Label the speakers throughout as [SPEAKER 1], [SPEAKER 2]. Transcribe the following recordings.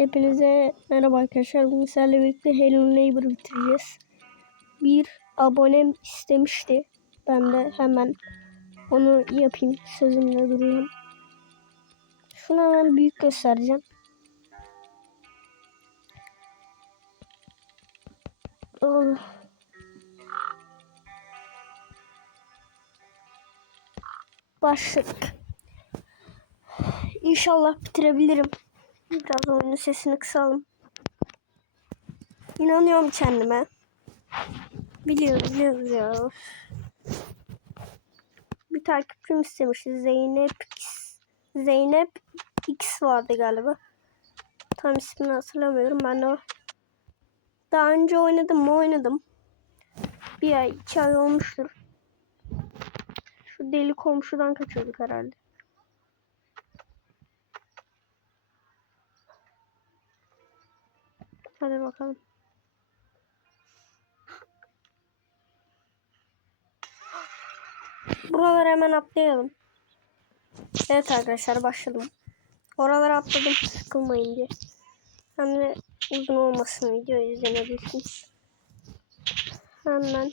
[SPEAKER 1] Hepinize merhaba arkadaşlar. Bugün sizlerle birlikte Hello Neighbor bitireceğiz. Bir abonem istemişti. Ben de hemen onu yapayım. Sözümle durayım. Şunu hemen büyük göstereceğim. Oh. Başladık. İnşallah bitirebilirim. Biraz oyunun sesini kısalım. İnanıyorum kendime. Biliyoruz, biliyoruz. Bir takipçim istemişti. Zeynep X. Zeynep X vardı galiba. Tam ismini hatırlamıyorum. Ben de o. Daha önce oynadım mı oynadım. Bir ay, iki ay olmuştur. Şu deli komşudan kaçıyorduk herhalde. Hadi bakalım. Buraları hemen atlayalım. Evet arkadaşlar başladım. Oralara atladım sıkılmayın diye. Hem de uzun olmasın video izlenebilsin. Hemen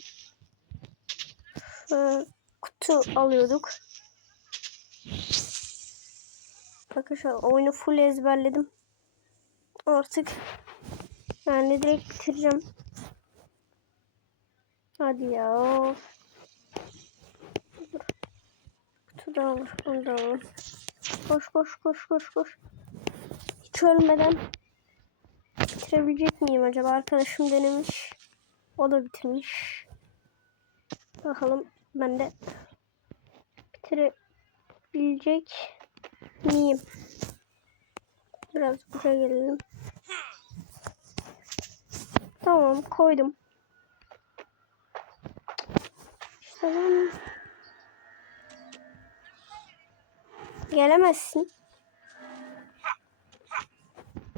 [SPEAKER 1] kutu alıyorduk. Arkadaşlar oyunu full ezberledim. Artık yani direkt bitireceğim. Hadi ya. Of. Dur. Kutu da alır. Onu da alır. Koş koş koş koş koş. Hiç ölmeden bitirebilecek miyim acaba? Arkadaşım denemiş. O da bitirmiş. Bakalım ben de bitirebilecek miyim? Biraz buraya gelelim. Tamam koydum. İşte ben... Gelemezsin.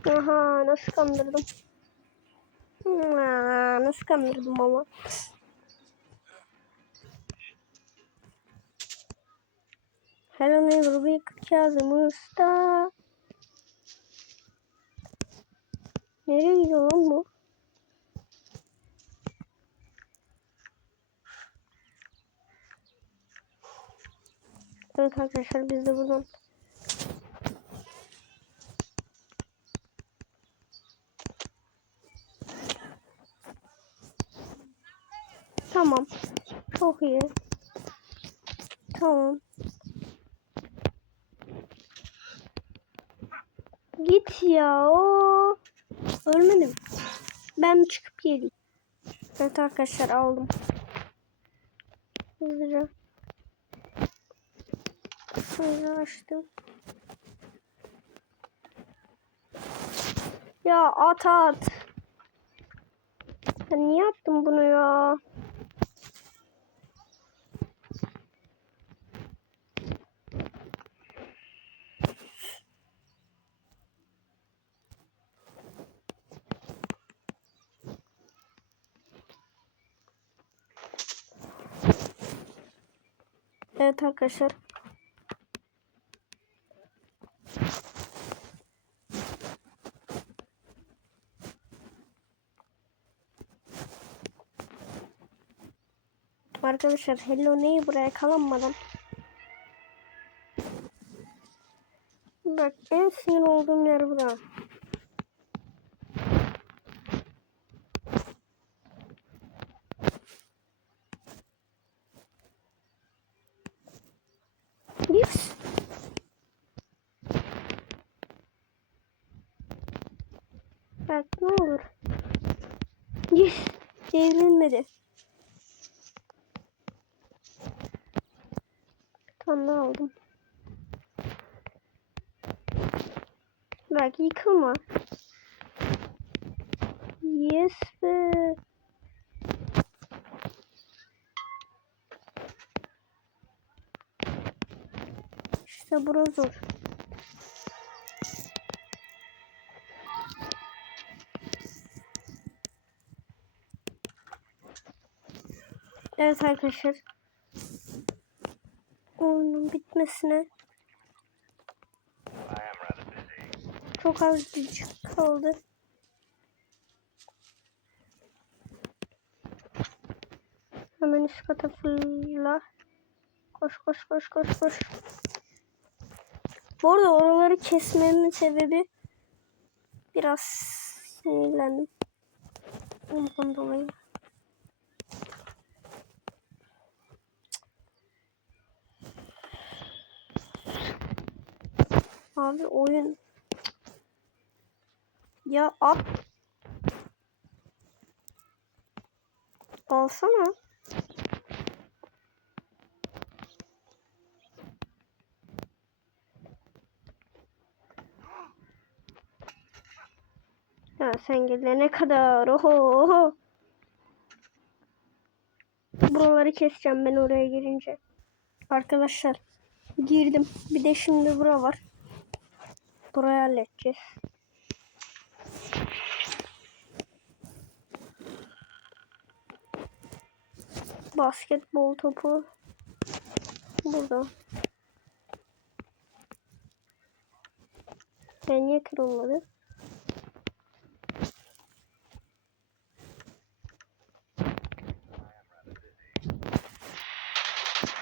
[SPEAKER 1] Aha nasıl kandırdım. Aa, nasıl kandırdım ama. Hello neighbor bir Kazım Usta. Nereye gidiyor lan bu? Evet arkadaşlar biz de buradan Tamam. Çok iyi. Tamam. Git ya. O. Ölmedim. Ben çıkıp geleyim. Evet arkadaşlar aldım. Hızlıca. Şöyle açtım. Ya at at. Sen niye yaptın bunu ya? Evet arkadaşlar. Arkadaşlar Hello neyi buraya kalanmadan Bak en sinir olduğum yer bura. Yes. Bak ne olur. Yes. Devrilmedi. Tamam aldım. Bak yıkılma. Yes be. İşte burası zor. Evet arkadaşlar. Oyunun bitmesine çok az kaldı. Hemen üst kata fırla. Koş koş koş koş koş. Bu arada oraları kesmemin sebebi biraz sinirlendim. Ondan dolayı. Abi oyun ya at alsana. Ya sen gelene kadar oho, oho. Buraları keseceğim ben oraya girince. Arkadaşlar girdim. Bir de şimdi bura var. Burayı halledeceğiz. Basketbol topu burada. Ben niye kırılmadı?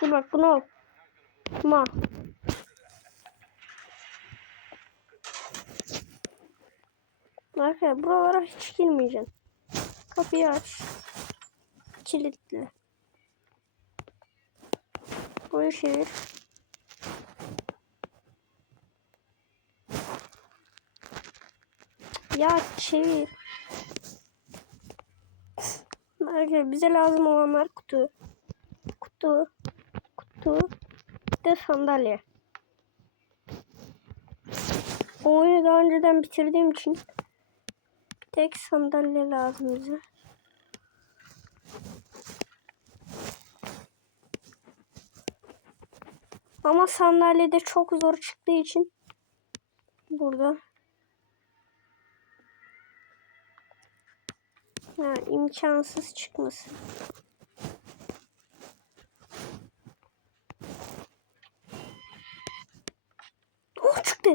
[SPEAKER 1] Dur bak bunu al. Ma. Arkadaşlar buralara hiç girmeyeceğim. Kapıyı aç. Kilitli. Burayı çevir. Ya çevir. Arkadaşlar bize lazım olanlar kutu. Kutu. Kutu. Bir de sandalye. Oyunu daha önceden bitirdiğim için tek sandalye lazım bize. Ama sandalyede çok zor çıktığı için burada ha, imkansız çıkması. Oh çıktı.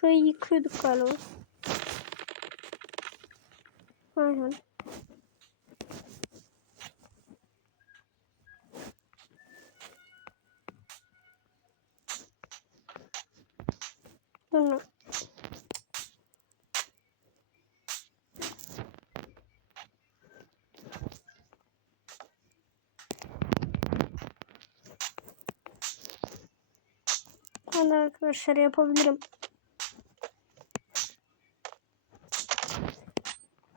[SPEAKER 1] Şurayı yıkıyorduk galiba. Aynen. Bunu. Ben arkadaşlar yapabilirim.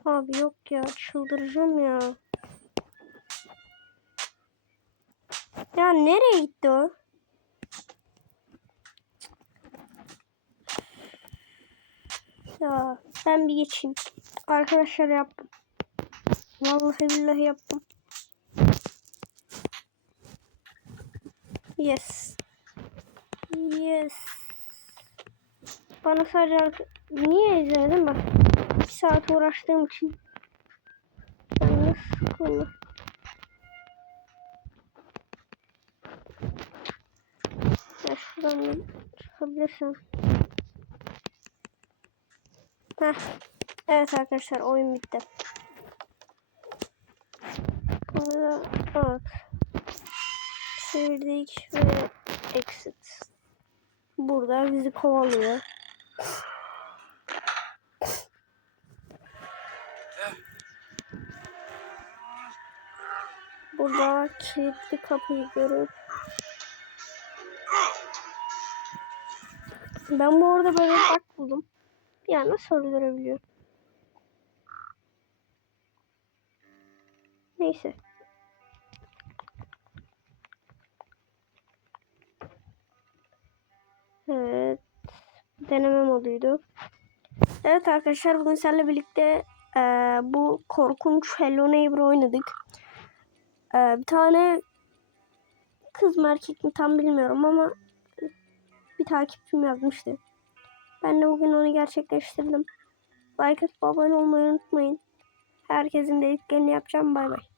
[SPEAKER 1] Abi yok ya çıldıracağım ya. Ya nereye gitti o? Ya ben bir geçeyim. Arkadaşlar yaptım. Vallahi billahi yaptım. Yes. Yes. Bana sadece. Niye izledin bak. Bir saat uğraştığım için. Canım sıkıldı. Ya şuradan bir çıkabilirsin. Heh. Evet arkadaşlar oyun bitti. Burada evet. Çevirdik ve exit. Burada bizi kovalıyor. Burada kilitli kapıyı görüp Ben bu arada böyle bak buldum. Bir anda soruları Neyse. Evet. Deneme moduydu. Evet arkadaşlar bugün sizlerle birlikte e, bu korkunç Hello Neighbor oynadık. E, bir tane kız mı erkek mi tam bilmiyorum ama bir takipçim yazmıştı. Ben de bugün onu gerçekleştirdim. Like atıp abone olmayı unutmayın. Herkesin dediklerini yapacağım. Bay bay.